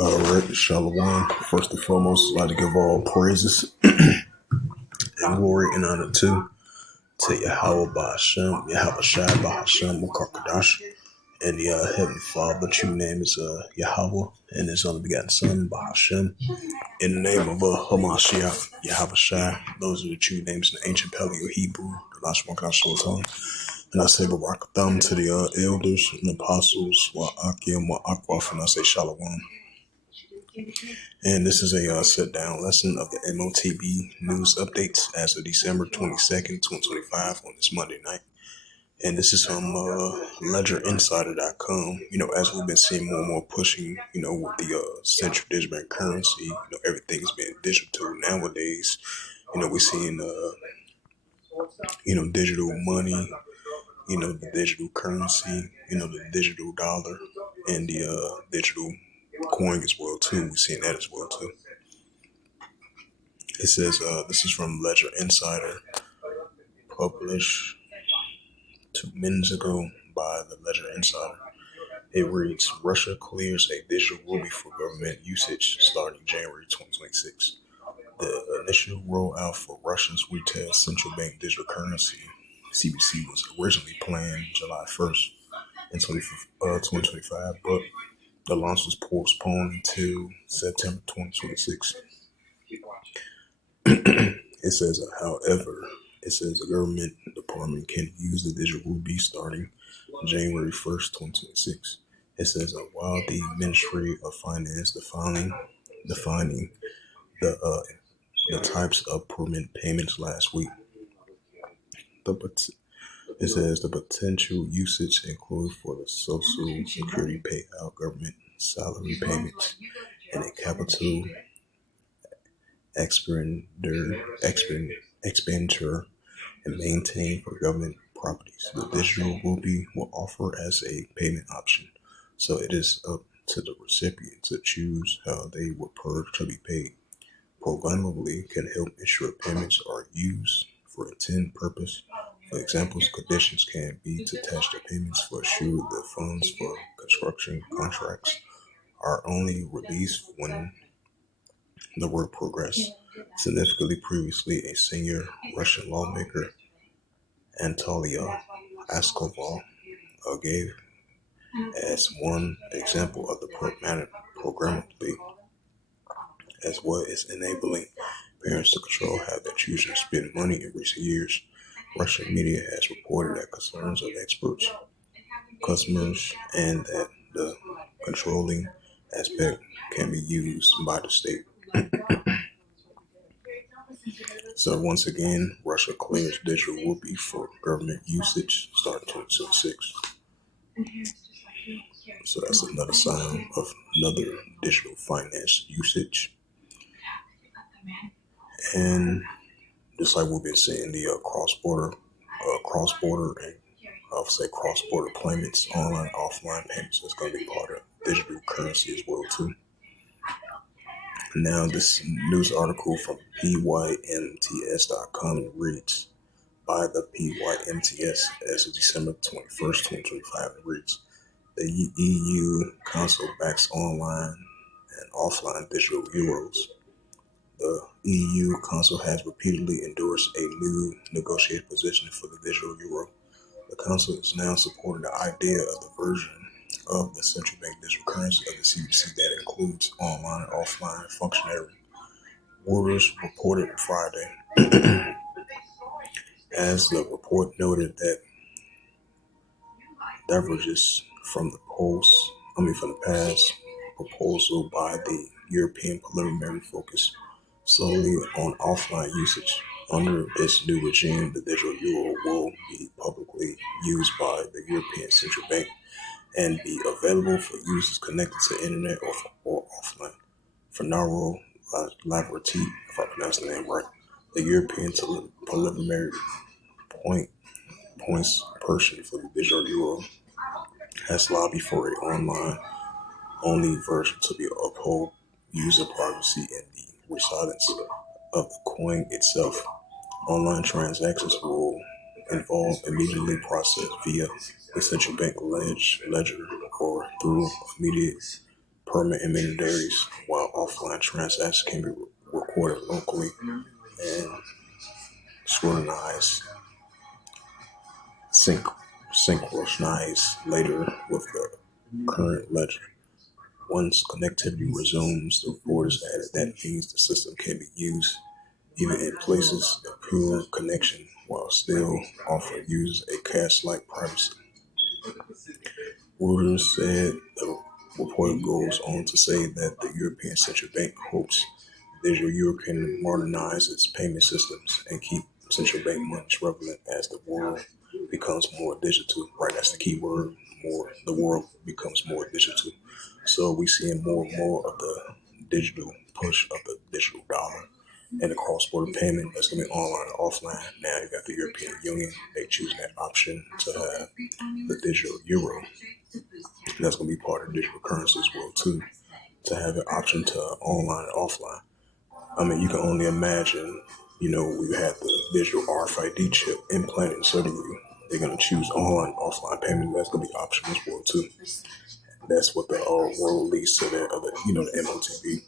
All right, Shalom. First and foremost, I'd like to give all praises and glory and honor to Yahweh Ba'Hashem, Yahweh Shai Ba'Hashem, Makar and the Heavenly Father. True name is Yahweh, and His only begotten Son, Ba'Hashem. In the name of Hamashiach, Yahweh Shai. Those are the true names in the ancient Paleo Hebrew, the last one tongue. And I say Barakatham to the elders and apostles, Wa'akim, Wa'akwaf, and I say Shalom. And this is a sit-down lesson of the M.O.T.B news updates as of December 22nd, 2025 on this Monday night. And this is from ledgerinsider.com. As we've been seeing more and more pushing, with the central digital currency, everything's being digital nowadays. We're seeing, digital money, the digital currency, the digital dollar and the digital coin as well, too. We're seeing that as well, too. It says, this is from Ledger Insider, published 2 minutes ago by the Ledger Insider. It reads, Russia clears a digital ruby for government usage starting January 2026. The initial rollout for Russia's retail central bank digital currency, CBC, was originally planned July 1st in 2025, but the launch was postponed until September 2026. It says, however, the government department can use the digital ruby starting January 1st, 2026. It says, while the Ministry of Finance defining the types of permit payments last week, it says the potential usage include for the Social Security payout, government salary payments, and a capital expenditure and maintained for government properties. The digital ruby will offer as a payment option, so it is up to the recipient to choose how they would prefer to be paid. Programmably can help ensure payments are used for intended purpose. For example, conditions can be to attach the payments for sure the funds for construction contracts are only released when the work progress. Significantly previously, a senior Russian lawmaker, Anatolia Askova, gave as one example of the programmably as what is enabling parents to control how their children spend money in recent years. Russian media has reported that concerns of experts, customers, and that the controlling aspect can be used by the state. So once again, Russia clears digital ruby for government usage starting 2026. So that's another sign of another digital finance usage. And just like we've been seeing, the cross-border, and I'll say cross-border payments, online, offline payments is going to be part of digital currency as well too. Now, this news article from PYMTS.com reads, by the PYMTS as of December 21st, 2025, it reads, the EU Council backs online and offline digital euros. The EU Council has repeatedly endorsed a new negotiated position for the digital euro. The Council is now supporting the idea of the version of the central bank digital currency of the CBC that includes online and offline functionality. Reuters reported Friday, as the report noted that diverges from the past proposal by the European preliminary focus solely on offline usage. Under its new regime, the digital euro will be publicly used by the European Central Bank and be available for users connected to the internet or offline. Fernando Laverty, if I pronounce the name right, the European preliminary points person for the digital euro, has lobbied for an online-only version to be uphold user privacy and the resilience of the coin itself. Online transactions will involved immediately processed via the central bank ledger or through immediate permanent intermediaries, while offline transactions can be recorded locally and scrutinized, synchronized later with the current ledger. Once connectivity resumes, the report is added. That means the system can be used even in places of poor connection while still offering users a cache-like privacy. Reuters said the report goes on to say that the European Central Bank hopes digital euro can modernize its payment systems and keep central bank money relevant as the world becomes more digital. Right, that's the key word. More, the world becomes more digital. So we seeing more and more of the digital push of the digital dollar and the cross-border payment that's going to be online and offline. Now you got the European Union; they choosing that option to have the digital euro. That's going to be part of digital currency as well too. To have an option to online and offline. I mean, you can only imagine. We had the digital RFID chip implanted inside of you. They're going to choose online, offline payment. That's going to be option as well too. That's what the world leads to the other, the M.O.T.B.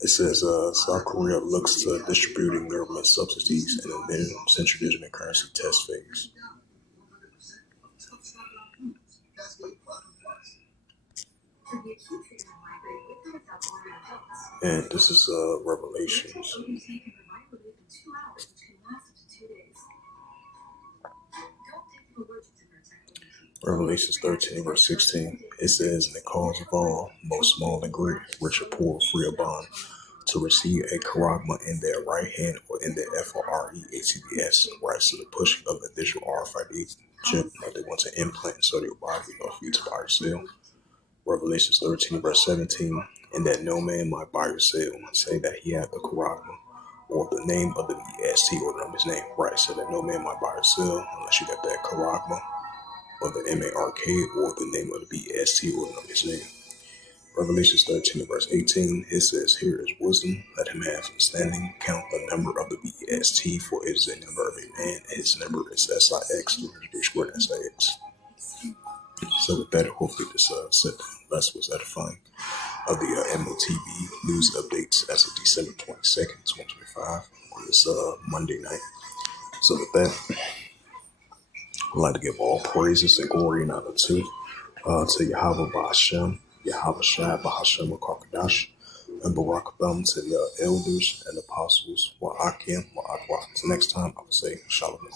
It says South Korea looks to distributing government subsidies in a then central digital currency test phase. And this is Revelations. Revelations 13, verse 16. It says, "And the cause of all, both small and great, rich or poor, free or bond, to receive a charagma in their right hand or in their FOREATBS," right? So the pushing of the digital RFID chip that they want to implant inside your body, for you to buy or sell. Revelations 13, verse 17. "And that no man might buy or sell, say that he hath the charagma, or the name of the BST, or the number of his name," right? So that no man might buy or sell unless you got that charagma, or the MARK, or the name of the BST, or the number of his name. Revelations 13, verse 18, it says, "Here is wisdom, let him have understanding, count the number of the BST, for it is the number of a man, and his number is SIX, 3 squared SIX." So with that, hopefully this lesson was edifying of the M.O.T.B news updates as of December 22nd, 2025, on this Monday night. So with that, I'd like to give all praises and glory and honor to Yahweh Ba'Hashem, Yahweh Shai Ba'Hashem Kakadash, and Barak Thumb to the elders and apostles, Wa'akim, Wa'akwa. Till next time, I will say Shalom.